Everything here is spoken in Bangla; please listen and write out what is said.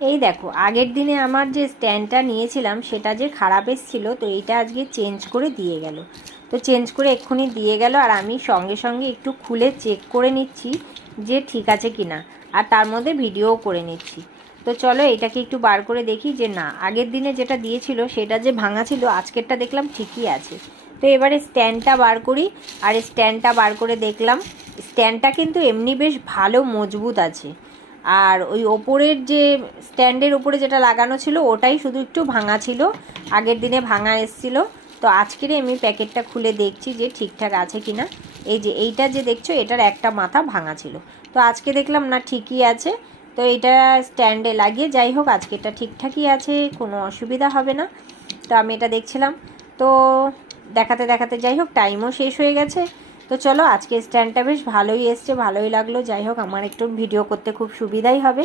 এই দেখো, আগের দিনে আমার যে স্ট্যান্ডটা নিয়েছিলাম সেটা যে খারাপ এসেছিলো, তো এইটা আজকে চেঞ্জ করে দিয়ে গেল। তো চেঞ্জ করে এক্ষুনি দিয়ে গেল, আর আমি সঙ্গে সঙ্গে একটু খুলে চেক করে নিচ্ছি যে ঠিক আছে কি না, আর তার মধ্যে ভিডিওও করে নিচ্ছি। তো চলো এটাকে একটু বার করে দেখি যে না, আগের দিনে যেটা দিয়েছিল সেটা যে ভাঙা ছিল, আজকেরটা দেখলাম ঠিকই আছে। তো এবারে স্ট্যান্ডটা বার করি, আর স্ট্যান্ডটা বার করে দেখলাম স্ট্যান্ডটা কিন্তু এমনি বেশ ভালো মজবুত আছে। আর ওই ওপরের যে স্ট্যান্ডের উপরে যেটা লাগানো ছিল ওটাই শুধু একটু ভাঙা ছিল, আগের দিনে ভাঙা এসেছিলো। তো আজকের আমি প্যাকেটটা খুলে দেখছি যে ঠিকঠাক আছে কি না। এই যে এইটা যে দেখছো, এটার একটা মাথা ভাঙা ছিল, তো আজকে দেখলাম না ঠিকই আছে। তো এইটা স্ট্যান্ডে লাগিয়ে, যাই হোক আজকেরটা ঠিকঠাকই আছে, কোনো অসুবিধা হবে না। তো আমি এটা দেখছিলাম, তো দেখাতে দেখাতে যাই হোক টাইমও শেষ হয়ে গেছে। তো চলো, আজকে স্ট্যান্ডটা বেশ ভালোই এসছে, ভালোই লাগলো। যাই হোক, আমার একটু ভিডিও করতে খুব সুবিধাই হবে।